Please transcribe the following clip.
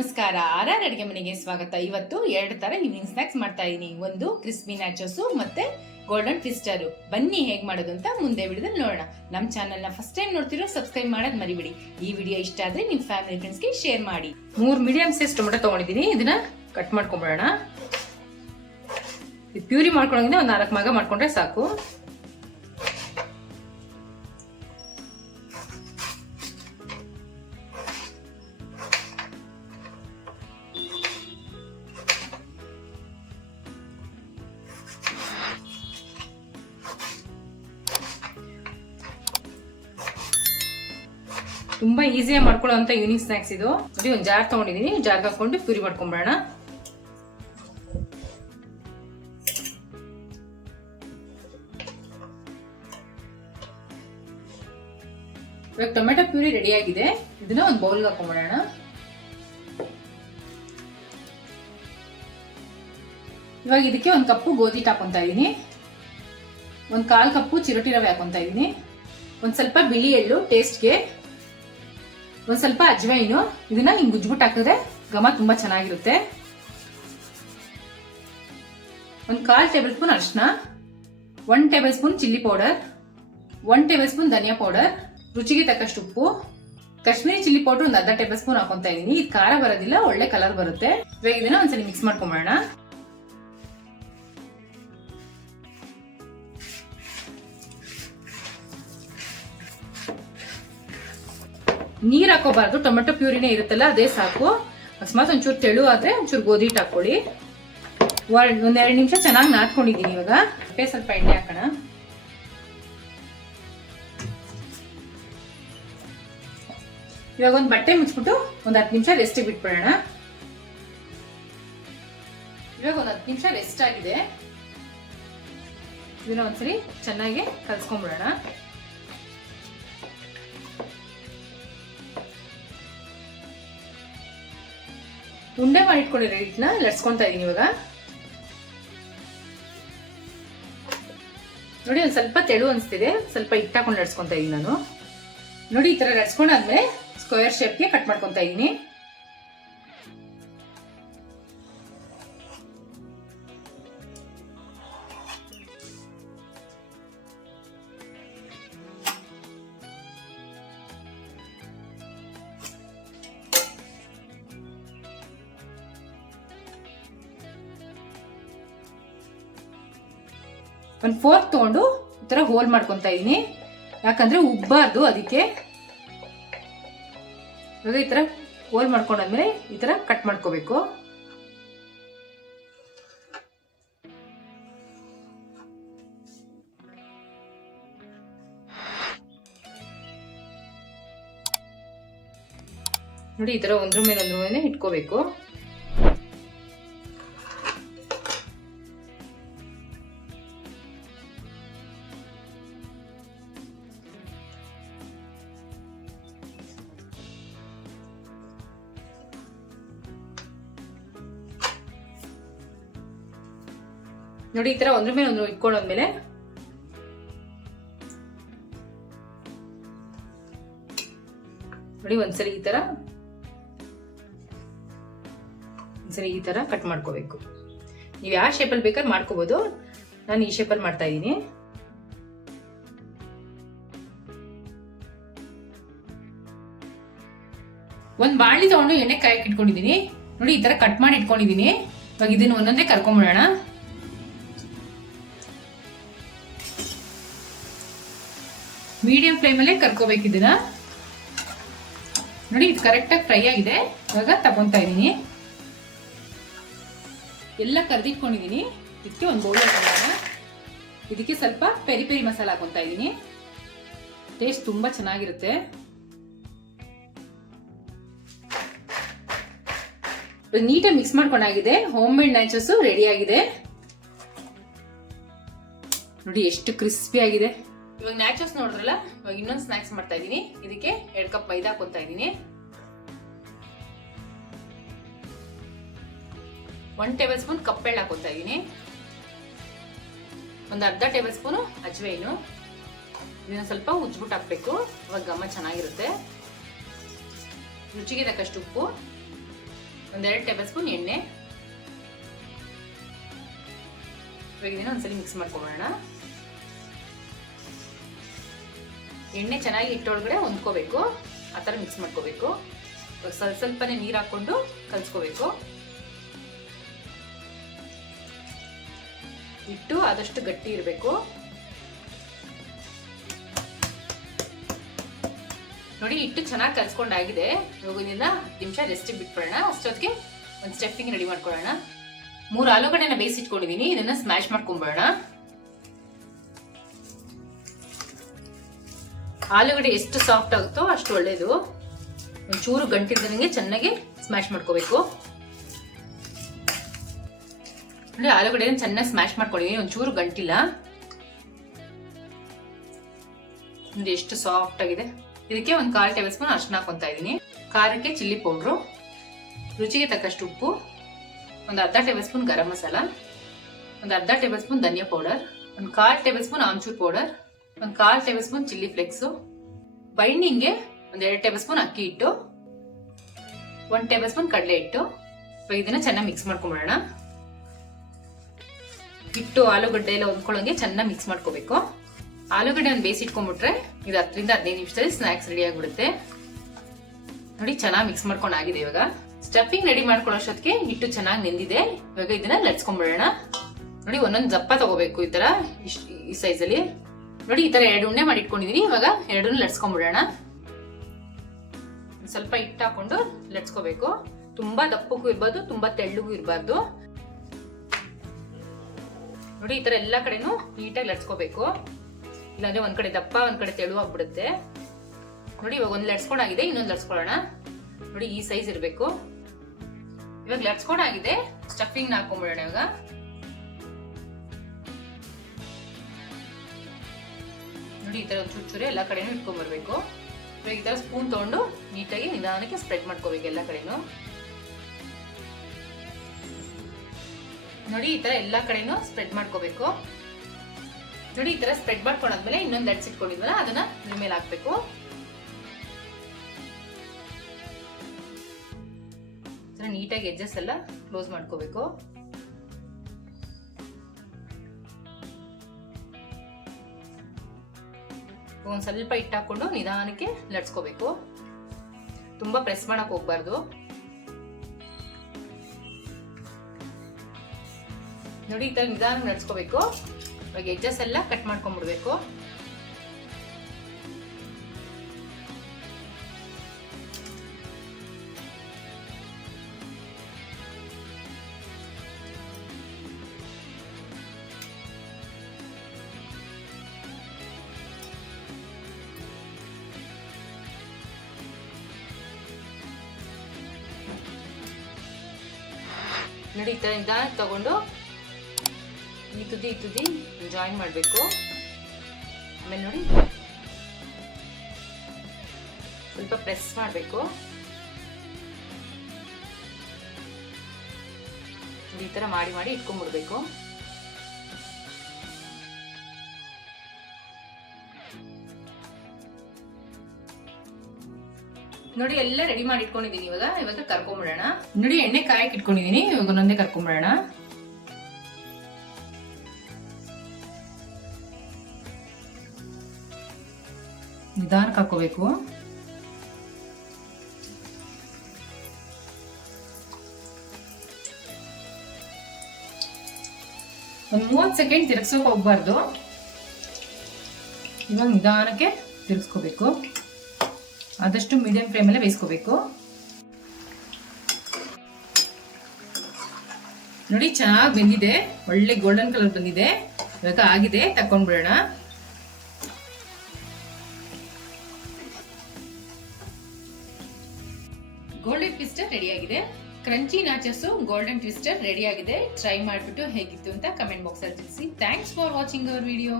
ನಮಸ್ಕಾರ. ಆರ್ಆರ್ ಅಡುಗೆ ಮನೆಗೆ ಸ್ವಾಗತ. ಇವತ್ತು 2 ತರ ಈವ್ನಿಂಗ್ ಸ್ನಾಕ್ಸ್ ಮಾಡ್ತಾ ಇದೀನಿ. ಒಂದು ಕ್ರಿಸ್ಪಿ ನ್ಯಾಚೋಸು ಮತ್ತೆ ಗೋಲ್ಡನ್ ಟ್ವಿಸ್ಟರ್. ಬನ್ನಿ ಹೇಗ್ ಮಾಡೋದು ಅಂತ ಮುಂದೆ ವಿಡಿಯೋದಲ್ಲಿ ನೋಡೋಣ. ನಮ್ಮ ಚಾನೆಲ್ ನ ಫಸ್ಟ್ ಟೈಮ್ ನೋಡ್ತಿರೋ ಸಬ್ಸ್ಕ್ರೈಬ್ ಮಾಡೋದ್ ಮರಿಬೇಡಿ. ಈ ವಿಡಿಯೋ ಇಷ್ಟ ಆದ್ರೆ ನಿಮ್ ಫ್ಯಾಮಿಲಿ ಫ್ರೆಂಡ್ಸ್ ಗೆ ಶೇರ್ ಮಾಡಿ. 3 ಮೀಡಿಯಂ ಸೈಜ್ ಟೊಮೆಟೊ ತಗೊಂಡಿದ್ದೀನಿ. ಇದನ್ನ ಕಟ್ ಮಾಡ್ಕೊಂಡ್ಬಿಡೋಣ. ಇದು ಪ್ಯೂರಿ ಮಾಡ್ಕೊಂಡ್ರೆ ಒಂದು 4 ಭಾಗ ಮಾಡ್ಕೊಂಡ್ರೆ ಸಾಕು. ತುಂಬಾ ಈಸಿಯಾಗಿ ಮಾಡ್ಕೊಳ್ಳೋಂತ ಈವ್ನಿಂಗ್ ಸ್ನಾಕ್ಸ್ ಇದು. ನೋಡಿ, ಒಂದು ಜಾರ್ ತಗೊಂಡಿದ್ದೀನಿ. ಜಾರ್ಗೆ ಹಾಕೊಂಡು ಪ್ಯೂರಿ ಮಾಡ್ಕೊಂಡ್ಬಿಡೋಣ. ಇವಾಗ ಟೊಮೆಟೊ ಪ್ಯೂರಿ ರೆಡಿ ಆಗಿದೆ. ಇದನ್ನ ಒಂದು ಬೌಲ್ಗೆ ಹಾಕೊಂಡ್ಬಿಡೋಣ. ಇವಾಗ ಇದಕ್ಕೆ 1 ಕಪ್ಪು ಗೋಧಿ ಹಿಟ್ಟು ಹಾಕೊಂತಾ ಇದೀನಿ. 1/4 ಕಪ್ಪು ಚಿರೋಟಿ ರವೆ ಹಾಕೊಂತಾ ಇದೀನಿ. ಒಂದ್ ಸ್ವಲ್ಪ ಬಿಳಿ ಎಳ್ಳು ಟೇಸ್ಟ್ಗೆ, ಒಂದ್ ಸ್ವಲ್ಪ ಅಜ್ವೈನು. ಇದನ್ನ ಹಿಂಗ್ ಗುಜ್ಬಿಟ್ಟು ಹಾಕಿದ್ರೆ ಘಮ ತುಂಬಾ ಚೆನ್ನಾಗಿರುತ್ತೆ. 1/4 ಟೇಬಲ್ ಸ್ಪೂನ್ ಅರಿಶಿನ, 1 tablespoon chilli powder, 1 tablespoon ಧನಿಯಾ ಪೌಡರ್, ರುಚಿಗೆ ತಕ್ಕಷ್ಟು ಉಪ್ಪು, ಕಾಶ್ಮೀರಿ ಚಿಲ್ಲಿ ಪೌಡರ್ ಒಂದು 1/2 ಟೇಬಲ್ ಸ್ಪೂನ್ ಹಾಕೊಂತಾ ಇದೀನಿ. ಇದು ಖಾರ ಬರೋದಿಲ್ಲ, ಒಳ್ಳೆ ಕಲರ್ ಬರುತ್ತೆ. ಇವಾಗ ಇದನ್ನ ಒಂದ್ಸಲಿ ಮಿಕ್ಸ್ ಮಾಡ್ಕೊಂಬೋಣ. ನೀರ್ ಹಾಕೋಬಾರ್ದು, ಟೊಮೆಟೊ ಪ್ಯೂರಿನೇ ಇರುತ್ತಲ್ಲ ಅದೇ ಸಾಕು. ಅಕಸ್ಮಾತ್ ಒಂಚೂರು ತೆಳು ಆದ್ರೆ ಒಂಚೂರು ಗೋಧಿ ಹಿಟ್ಟು ಹಾಕೊಳ್ಳಿ. 1-2 ನಿಮಿಷ ಚೆನ್ನಾಗಿ ನಾದ್ಕೊಂಡಿದ್ದೀನಿ. ಇವಾಗ ಸ್ವಲ್ಪ ಎಣ್ಣೆ ಹಾಕೋಣ. ಇವಾಗ ಒಂದು ಬಟ್ಟೆ ಮುಚ್ಚಿಬಿಟ್ಟು ಒಂದು 10 ನಿಮಿಷ ರೆಸ್ಟ್ ಬಿಟ್ಬಿಡೋಣ. ಇವಾಗ ಒಂದು 10 ನಿಮಿಷ ರೆಸ್ಟ್ ಆಗಿದೆ. ಇದನ್ನ ಒಂದ್ಸರಿ ಚೆನ್ನಾಗಿ ಕಲ್ಸ್ಕೊಂಡ್ಬಿಡೋಣ. ಉಂಡೆ ಮಾಡಿ ಇಟ್ಕೊಂಡಿರೋ ಹಿಟ್ಟನ್ನ ಲಟ್ಸ್ಕೊಂತಾ ಇದೀನಿ. ಇವಾಗ ನೋಡಿ, ಒಂದ್ ಸ್ವಲ್ಪ ತೆಳು ಅನ್ಸ್ತಿದೆ. ಸ್ವಲ್ಪ ಹಿಟ್ಟು ಹಾಕೊಂಡು ಲಟ್ಸ್ಕೊಂತಾ ಇದೀನಿ ನಾನು. ನೋಡಿ, ಈ ತರ ಲಟ್ಸ್ಕೊಂಡಾದ್ಮೇಲೆ ಸ್ಕ್ವೇರ್ ಶೇಪ್ಗೆ ಕಟ್ ಮಾಡ್ಕೊಂತಾ ಇದೀನಿ. ಒಂದು ಫೋರ್ಕ್ ತಗೊಂಡು ಈ ತರ ಹೋಲ್ ಮಾಡ್ಕೊಂತಾ ಇದೀನಿ. ಯಾಕಂದ್ರೆ ಉಬ್ಬಾರ್ದು, ಅದಕ್ಕೆ. ಇವಾಗ ಈ ತರ ಹೋಲ್ ಮಾಡ್ಕೊಂಡಾದ್ಮೇಲೆ ಈ ತರ ಕಟ್ ಮಾಡ್ಕೋಬೇಕು. ನೋಡಿ, ಈ ತರ ಒಂದ್ರ ಮೇಲೆ ಇಟ್ಕೋಬೇಕು. ನೋಡಿ, ಈ ತರ ಒಂದ್ರ ಮೇಲೆ ಒಂದು ಇಟ್ಕೊಂಡಾದ್ಮೇಲೆ ನೋಡಿ ಒಂದ್ಸರಿ ಈ ತರ ಕಟ್ ಮಾಡ್ಕೋಬೇಕು. ನೀವು ಯಾವ ಶೇಪಲ್ಲಿ ಬೇಕಾದ್ರೆ ಮಾಡ್ಕೋಬಹುದು. ನಾನು ಈ ಶೇಪಲ್ಲಿ ಮಾಡ್ತಾ ಇದ್ದೀನಿ. ಒಂದ್ ಬಾಣಲಿ ತಗೊಂಡು ಎಣ್ಣೆ ಕಾಯಕ್ಕೆ ಇಟ್ಕೊಂಡಿದೀನಿ. ನೋಡಿ, ಈ ತರ ಕಟ್ ಮಾಡಿ ಇಟ್ಕೊಂಡಿದೀನಿ. ಇವಾಗ ಇದನ್ನ ಒಂದೊಂದೇ ಕರ್ಕೊಂಡ್ಬಿಡೋಣ. ಮೀಡಿಯಂ ಫ್ಲೇಮಲ್ಲೇ ಕರ್ಕೋಬೇಕು ಇದನ್ನ. ನೋಡಿ, ಇದು ಕರೆಕ್ಟಾಗಿ ಫ್ರೈ ಆಗಿದೆ. ಇವಾಗ ತಗೊಂತಾ ಇದೀನಿ. ಎಲ್ಲ ಕರ್ದಿಟ್ಕೊಂಡಿದೀನಿ. ಇದಕ್ಕೆ ಒಂದು ಬೌಲ್ ಹಾಕೋಣ. ಇದಕ್ಕೆ ಸ್ವಲ್ಪ ಪೆರಿ ಪೆರಿ ಮಸಾಲ ಹಾಕೊಂತಾ ಇದೀನಿ. ಟೇಸ್ಟ್ ತುಂಬಾ ಚೆನ್ನಾಗಿರುತ್ತೆ. ನೀಟಾಗಿ ಮಿಕ್ಸ್ ಮಾಡ್ಕೊಂಡಾಗಿದೆ. ಹೋಮ್ ಮೇಡ್ ನ್ಯಾಚೋಸ್ ರೆಡಿ ಆಗಿದೆ. ನೋಡಿ, ಎಷ್ಟು ಕ್ರಿಸ್ಪಿ ಆಗಿದೆ. ಇವಾಗ ನ್ಯಾಚೋಸ್ ನೋಡಿದ್ರಲ್ಲ, ಇವಾಗ ಇನ್ನೊಂದು ಸ್ನಾಕ್ಸ್ ಮಾಡ್ತಾ ಇದೀನಿ. ಇದಕ್ಕೆ 2 ಕಪ್ ಮೈದಾ ಹಾಕೊಂತಾ ಇದೀನಿ. 1 ಟೇಬಲ್ ಸ್ಪೂನ್ ಕಪ್ಪೆಳ್ಳು ಹಾಕೊಂತಾ ಇದೀನಿ. ಒಂದು 1/2 ಟೇಬಲ್ ಸ್ಪೂನ್ ಅಜ್ವೈನು. ಇದನ್ನ ಸ್ವಲ್ಪ ಉಜ್ಬಿಟ್ಟು ಹಾಕ್ಬೇಕು. ಅವಾಗ ಘಮ ಚೆನ್ನಾಗಿರುತ್ತೆ. ರುಚಿಗೆ ತಕ್ಕಷ್ಟು ಉಪ್ಪು, 1-2 ಟೇಬಲ್ ಸ್ಪೂನ್ ಎಣ್ಣೆ. ಇವಾಗ ಒಂದ್ಸಲಿ ಮಿಕ್ಸ್ ಮಾಡ್ಕೊಳ್ಳೋಣ. ಎಣ್ಣೆ ಚೆನ್ನಾಗಿ ಹಿಟ್ಟೊಳಗಡೆ ಹೊಂದ್ಕೋಬೇಕು, ಆ ಥರ ಮಿಕ್ಸ್ ಮಾಡ್ಕೋಬೇಕು. ಸ್ವಲ್ಪನೇ ನೀರು ಹಾಕೊಂಡು ಕಲ್ಸ್ಕೋಬೇಕು. ಹಿಟ್ಟು ಆದಷ್ಟು ಗಟ್ಟಿ ಇರಬೇಕು. ನೋಡಿ ಹಿಟ್ಟು ಚೆನ್ನಾಗಿ ಕಲ್ಸ್ಕೊಂಡಾಗಿದೆ. ಇವಾಗ ಇದನ್ನ 10 ನಿಮಿಷ ರೆಸ್ಟ್ ಬಿಟ್ಬಿಡೋಣ. ಅಷ್ಟೊತ್ತಿಗೆ ಒಂದು ಸ್ಟಫಿಂಗ್ ರೆಡಿ ಮಾಡ್ಕೊಳ್ಳೋಣ. 3 ಆಲೂಗಡ್ಡೆನ ಬೇಯಿಸಿಟ್ಕೊಂಡಿದೀನಿ, ಇದನ್ನ ಸ್ಮ್ಯಾಶ್ ಮಾಡ್ಕೊಂಡ್ಬಿಡೋಣ. ಆಲೂಗಡ್ಡೆ ಎಷ್ಟು ಸಾಫ್ಟ್ ಆಗುತ್ತೋ ಅಷ್ಟು ಒಳ್ಳೇದು. ಒಂಚೂರು ಗಂಟಿಲ್ದಂಗೆ ಚೆನ್ನಾಗಿ ಸ್ಮ್ಯಾಶ್ ಮಾಡ್ಕೋಬೇಕು. ನೋಡಿ ಆಲೂಗಡ್ಡೆ ಚೆನ್ನಾಗಿ ಸ್ಮ್ಯಾಶ್ ಮಾಡ್ಕೊಂಡಿದೀನಿ, ಒಂಚೂರು ಗಂಟಿಲ್ಲ. ನೋಡಿ ಎಷ್ಟು ಸಾಫ್ಟ್ ಆಗಿದೆ. ಇದಕ್ಕೆ 1/4 ಟೇಬಲ್ ಸ್ಪೂನ್ ಅರಿಶಿನ ಹಾಕೊಂತಾ ಇದ್ದೀನಿ. ಖಾರಕ್ಕೆ ಚಿಲ್ಲಿ ಪೌಡ್ರು, ರುಚಿಗೆ ತಕ್ಕಷ್ಟು ಉಪ್ಪು, ಒಂದು ಅರ್ಧ ಟೇಬಲ್ ಸ್ಪೂನ್ ಗರಂ ಮಸಾಲ, ಒಂದು ಅರ್ಧ ಟೇಬಲ್ ಸ್ಪೂನ್ ಧನಿಯಾ powder, 1/4 tablespoon amchur powder, 1/4 tablespoon chilli flakes, ಬೈಂಡಿಂಗ್ಗೆ 1-2 ಟೇಬಲ್ ಸ್ಪೂನ್ ಅಕ್ಕಿ ಹಿಟ್ಟು, 1 ಟೇಬಲ್ ಸ್ಪೂನ್ ಕಡಲೆ ಹಿಟ್ಟು. ಇದನ್ನ ಚೆನ್ನಾಗಿ ಮಿಕ್ಸ್ ಮಾಡ್ಕೊಂಡ್ಬಿಡೋಣ. ಹಿಟ್ಟು ಆಲೂಗಡ್ಡೆ ಎಲ್ಲ ಹೊಂದ್ಕೊಳ್ಳೋಂಗೆ ಚೆನ್ನಾಗಿ ಮಿಕ್ಸ್ ಮಾಡ್ಕೋಬೇಕು. ಆಲೂಗಡ್ಡೆ ಬೇಯಿಸಿಟ್ಕೊಂಡ್ಬಿಟ್ರೆ ಇದು 10ರಿಂದ 15 ನಿಮಿಷದಲ್ಲಿ ಸ್ನಾಕ್ಸ್ ರೆಡಿ ಆಗ್ಬಿಡುತ್ತೆ. ನೋಡಿ ಚೆನ್ನಾಗಿ ಮಿಕ್ಸ್ ಮಾಡ್ಕೊಂಡು ಆಗಿದೆ. ಇವಾಗ ಸ್ಟಫಿಂಗ್ ರೆಡಿ ಮಾಡ್ಕೊಳ್ಳೋಷ್ಟೊತ್ತಿಗೆ ಹಿಟ್ಟು ಚೆನ್ನಾಗಿ ನೆಂದಿದೆ. ಇವಾಗ ಇದನ್ನ ಲಟ್ಸ್ಕೊಂಡ್ಬಿಡೋಣ. ನೋಡಿ ಒಂದೊಂದು ದಪ್ಪ ತಗೋಬೇಕು, ಈ ತರ ಈ ಸೈಜ್ ಅಲ್ಲಿ. ನೋಡಿ ಈ ತರ 2 ಉಂಡೆ ಮಾಡಿ ಇಟ್ಕೊಂಡಿದೀನಿ. ಇವಾಗ 2 ಲಟ್ಸ್ಕೊಂಡ್ಬಿಡೋಣ. ಸ್ವಲ್ಪ ಹಿಟ್ಟು ಹಾಕೊಂಡು ಲಟ್ಸ್ಕೋಬೇಕು. ತುಂಬಾ ದಪ್ಪಕ್ಕೂ ಇರಬಾರ್ದು, ತುಂಬಾ ತೆಳ್ಳಗೂ ಇರಬಾರ್ದು. ನೋಡಿ ಈ ತರ ಎಲ್ಲಾ ಕಡೆನೂ ನೀಟಾಗಿ ಲಟ್ಸ್ಕೋಬೇಕು, ಇಲ್ಲಾಂದ್ರೆ ಒಂದ್ ಕಡೆ ದಪ್ಪ ಒಂದ್ ಕಡೆ ತೆಳು ಆಗ್ಬಿಡುತ್ತೆ. ನೋಡಿ ಇವಾಗ ಒಂದು ಲಟ್ಸ್ಕೊಂಡಾಗಿದೆ, ಇನ್ನೊಂದು ಲಟ್ಸ್ಕೊಳ್ಳೋಣ. ನೋಡಿ ಈ ಸೈಜ್ ಇರಬೇಕು. ಇವಾಗ ಲಟ್ಸ್ಕೊಂಡಾಗಿದೆ, ಸ್ಟಫಿಂಗ್ ಹಾಕೊಂಡ್ಬಿಡೋಣ. ಇವಾಗ ನೋಡಿ ಈ ತರ ಒಂದು ಚೂರು ಎಲ್ಲಾ ಕಡೆನೂ ಇಟ್ಕೊಂಡ್ಬರ್ಬೇಕು. ಇವಾಗ ಈ ತರ ಸ್ಪೂನ್ ತಗೊಂಡು ನೀಟಾಗಿ ನಿಧಾನಕ್ಕೆ ಸ್ಪ್ರೆಡ್ ಮಾಡ್ಕೋಬೇಕು ಎಲ್ಲಾ ಕಡೆನೂ. ನೋಡಿ ಈ ತರ ಎಲ್ಲಾ ಕಡೆನೂ ಸ್ಪ್ರೆಡ್ ಮಾಡ್ಕೋಬೇಕು. ನೋಡಿ ಈ ತರ ಸ್ಪ್ರೆಡ್ ಮಾಡ್ಕೊಂಡಾದ್ಮೇಲೆ ಇನ್ನೊಂದು ಲಟ್ಸಿಟ್ಕೊಂಡಿದ್ವಲ್ಲ ಅದನ್ನ ಇದ್ರ ಮೇಲೆ ಹಾಕ್ಬೇಕು. ನೀಟಾಗಿ ಎಡ್ಜಸ್ ಎಲ್ಲ ಕ್ಲೋಸ್ ಮಾಡ್ಕೋಬೇಕು. ಒಂದ್ ಸ್ವಲ್ಪ ಹಿಟ್ಟು ಹಾಕೊಂಡು ನಿಧಾನಕ್ಕೆ ಲಟ್ಸ್ಕೋಬೇಕು, ತುಂಬಾ ಪ್ರೆಸ್ ಮಾಡಕ್ ಹೋಗ್ಬಾರ್ದು. ನೋಡಿ ಈ ತರ ನಿಧಾನ ಲಟ್ಸ್ಕೋಬೇಕು. ಇವಾಗ ಎಡ್ಜಸ್ ಎಲ್ಲ ಕಟ್ ಮಾಡ್ಕೊಂಡ್ಬಿಡ್ಬೇಕು. ನೋಡಿ ಈ ತರ ನಿಧಾನ ತಗೊಂಡು ಈ ತುದಿ ಜಾಯಿನ್ ಮಾಡಬೇಕು. ಆಮೇಲೆ ನೋಡಿ ಸ್ವಲ್ಪ ಪ್ರೆಸ್ ಮಾಡಬೇಕು. ಈ ತರ ಮಾಡಿ ಇಟ್ಕೊಂಡ್ಬಿಡ್ಬೇಕು. ನೋಡಿ ಎಲ್ಲ ರೆಡಿ ಮಾಡಿ ಇಟ್ಕೊಂಡಿದೀನಿ. ಇವಾಗ ಕರ್ಕೊಂಡ್ಬಿಡೋಣ. ನೋಡಿ ಎಣ್ಣೆ ಕಾಯಕ್ಕೆ ಇಟ್ಕೊಂಡಿದೀನಿ. ಇವಾಗ ಒಂದೊಂದೇ ಕರ್ಕೊಂಡ್ಬಿಡೋಣ. ನಿಧಾನಕ್ಕೆ ಹಾಕೋಬೇಕು. ಒಂದು 30 ಸೆಕೆಂಡ್ ತಿರ್ಗ್ಸೋಕೆ ಹೋಗ್ಬಾರ್ದು. ಇವಾಗ ನಿಧಾನಕ್ಕೆ ತಿರ್ಗಿಸ್ಕೋಬೇಕು. ಆದಷ್ಟು ಮೀಡಿಯಂ ಫ್ಲೇಮಲ್ಲೇ ಬೇಯಿಸ್ಕೋಬೇಕು. ನೋಡಿ ಚೆನ್ನಾಗಿ ಬೆಂದಿದೆ, ಒಳ್ಳೆ ಗೋಲ್ಡನ್ ಕಲರ್ ಬಂದಿದೆ. ಇವಾಗ ಆಗಿದೆ, ತಕೊಂಡ್ಬಿಡೋಣ. ಗೋಲ್ಡನ್ ಟ್ವಿಸ್ಟರ್ ರೆಡಿ ಆಗಿದೆ. Crunchy notches golden twister ready ಆಗಿದೆ. ಟ್ರೈ ಮಾಡಿಬಿಟ್ಟು ಹೇಗಿತ್ತು ಅಂತ ಕಮೆಂಟ್ ಬಾಕ್ಸ್ ಅಲ್ಲಿ ತಿಳಿಸಿ. Thanks for watching our video.